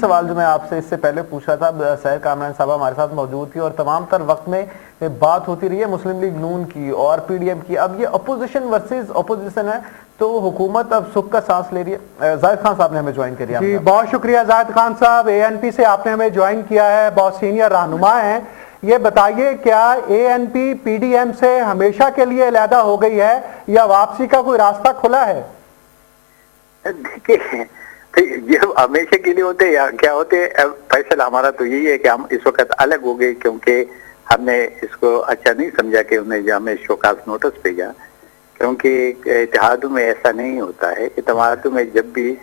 سوال جو میں آپ سے اس سے پہلے پوچھا تھا، سیر کامران صاحبہ ہمارے ساتھ موجود تھی اور تمام تر وقت میں بات ہوتی رہی ہے مسلم لیگ نون کی اور پی ڈی ایم کی. اب یہ اپوزیشن ورسز اپوزیشن ہے تو حکومت اب سکھ کا سانس لے رہی ہے. زاہد خان صاحب نے ہمیں جوائن کیا. جی بہت شکریہ زاہد خان صاحب، اے این پی سے آپ نے ہمیں جوائن کیا ہے، بہت سینئر رہنما ہیں. یہ بتائیے کیا A N P P D M سے ہمیشہ کے لیے علیحدہ ہو گئی ہے یا واپسی کا کوئی راستہ کھلا ہے؟ دیکھیے یہ ہمیشہ کے لیے ہوتے یا کیا ہوتے، فیصلہ ہمارا تو یہی ہے کہ ہم اس وقت الگ ہو گئے کیونکہ ہم نے اس کو اچھا نہیں سمجھا کہ انہیں جو ہمیں شوکاز نوٹس بھیجا، کیونکہ اتحادوں میں ایسا نہیں ہوتا ہے. اتحادوں میں جب بھی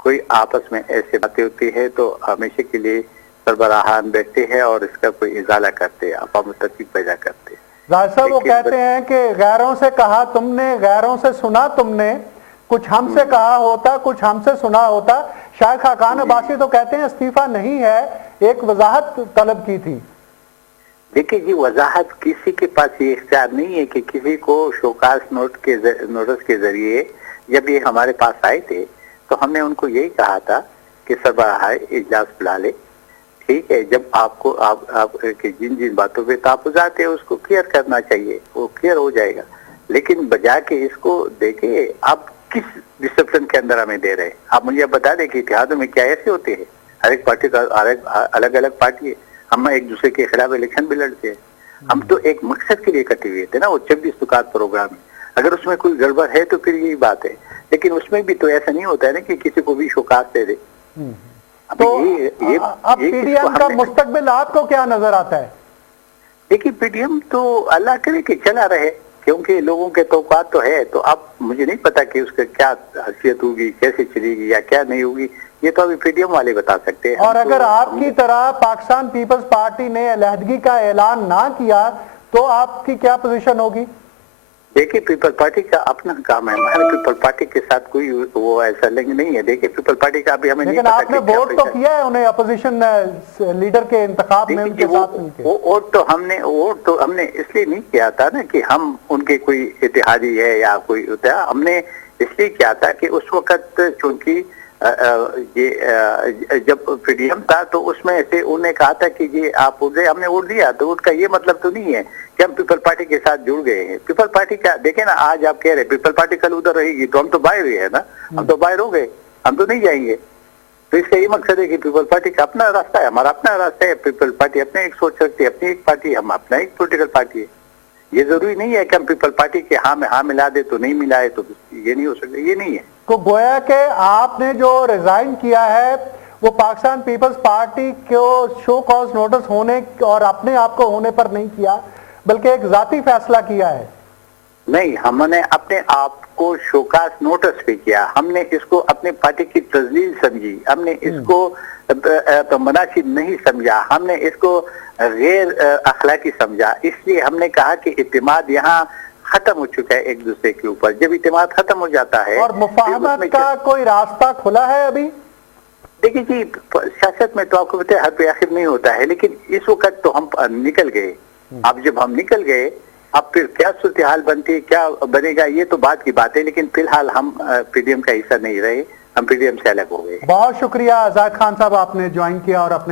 کوئی آپس میں ایسے باتیں ہوتی ہے تو ہمیشہ کے لیے سربراہان بیٹھتے ہیں اور اس کا کوئی ازالہ کرتے، عوام ترتیب پیدا کرتے. زاہد صاحب وہ کہتے ہیں کہ غیروں سے کہا تم نے، غیروں سے سنا تم نے، کچھ ہم سے کہا ہوتا کچھ ہم سے سنا ہوتا. شاید خاقان عباسی تو کہتے ہیں استعفیٰ نہیں ہے، ایک وضاحت طلب کی تھی. دیکھیے جی، وضاحت کسی کے پاس یہ اختیار نہیں ہے کہ کسی کو شوکاز نوٹس کے ذریعے جب یہ ہمارے پاس آئے تھے تو ہم نے ان کو یہی کہا تھا کہ سربراہ اجلاس بلا لے. ٹھیک ہے، جب آپ کو آپ کے جن باتوں پہ تحفظات ہے اس کو کلیئر کرنا چاہیے، وہ کلیئر ہو جائے گا. لیکن بجائے کہ اس کو دیکھیں آپ کس ڈسپلن کے اندر ہمیں دے رہے ہیں. آپ مجھے بتا دیں کہ اتحادوں میں کیا ایسے ہوتے ہیں، ہر ایک پارٹی کا الگ الگ پارٹی ہے. ہم ایک دوسرے کے خلاف الیکشن بھی لڑتے ہیں. ہم تو ایک مقصد کے لیے اکٹھے ہوئے تھے نا، وہ 26 نکات پروگرام ہے. اگر اس میں کوئی گڑبڑ ہے تو پھر یہی بات ہے، لیکن اس میں بھی تو ایسا نہیں ہوتا ہے نا کہ کسی کو بھی شوکاز دے دے. تو اب پی ڈی ایم کا مستقبل آپ کو کیا نظر آتا ہے؟ دیکھیے پی ڈی ایم تو اللہ کرے کہ چلا رہے، کیونکہ لوگوں کے توقعات تو ہے. تو اب مجھے نہیں پتا کہ اس کا کیا حیثیت ہوگی، کیسے چلے گی یا کیا نہیں ہوگی، یہ تو ابھی پی ڈی ایم والے بتا سکتے ہیں. اور اگر آپ کی طرح پاکستان پیپلز پارٹی نے علیحدگی کا اعلان نہ کیا تو آپ کی کیا پوزیشن ہوگی؟ دیکھیے پیپل پارٹی کا اپنا کام ہے، ہمارے پیپل پارٹی کے ساتھ کوئی وہ ایسا لنک نہیں ہے. دیکھیے پیپل پارٹی کا ابھی ہمیں نہیں پتا. لیکن آپ نے ووٹ تو کیا ہے انہیں اپوزیشن لیڈر کے انتخاب میں ان کے ساتھ مل کے؟ ووٹ تو ہم نے اس لیے نہیں کیا تھا نا کہ ہم ان کے کوئی اتحادی ہے یا کوئی ہوتا ہے. ہم نے اس لیے کیا تھا کہ اس وقت چونکہ یہ جب پی ڈی ایم تھا تو اس میں سے انہوں نے کہا تھا کہ یہ آپ ہو گئے، ہم نے ووٹ دیا. تو ان کا یہ مطلب تو نہیں ہے کہ ہم پیپل پارٹی کے ساتھ جڑ گئے ہیں. پیپل پارٹی کا دیکھیں نا، آج آپ کہہ رہے پیپل پارٹی کل ادھر رہے گی تو ہم تو باہر ہوئے ہیں نا، ہم تو باہر ہو گئے، ہم تو نہیں جائیں گے. تو اس کا یہ مقصد ہے کہ پیپل پارٹی کا اپنا راستہ ہے، ہمارا اپنا راستہ ہے. پیپل پارٹی اپنے ایک سوچ رکھتی ہے، اپنی ایک پارٹی، ہم اپنا ایک پولیٹیکل پارٹی ہے. یہ ضروری نہیں ہے کہ ہم پیپل پارٹی کے ہاں میں ہاں ملا دے تو نہیں ملائے تو یہ نہیں ہو سکتا، یہ نہیں ہے. تو گویا کہ آپ نے جو ریزائن کیا ہے وہ پاکستان پیپلز پارٹی کو شو کاز نوٹس ہونے اور اپنے آپ کو ہونے پر نہیں کیا بلکہ ایک ذاتی فیصلہ کیا ہے. نہیں، ہم نے اپنے آپ کو شوکاز نوٹس پہ کیا. ہم نے اس کو اپنے پارٹی کی تجلیل سمجھی، ہم نے اس کو مناسب نہیں سمجھا، ہم نے اس کو غیر اخلاقی سمجھا. اس لیے ہم نے کہا کہ اعتماد یہاں ختم ہو چکا ہے ایک دوسرے کے اوپر. جب اعتماد ختم ہو جاتا ہے اور مفاہمت کا کوئی راستہ کھلا ہے ابھی؟ دیکھیے جی، سیاست میں تو آپ کو پتہ ہے ہر پہ آخر نہیں ہوتا ہے، لیکن اس وقت تو ہم نکل گئے. اب جب ہم نکل گئے اب پھر کیا صورتحال بنتی ہے، کیا بنے گا، یہ تو بعد کی بات ہے. لیکن فی الحال ہم پی ڈی ایم کا حصہ نہیں رہے، ہم پی ڈی ایم سے الگ ہو گئے. بہت شکریہ زاہد خان صاحب، آپ نے جوائن کیا اور اپنے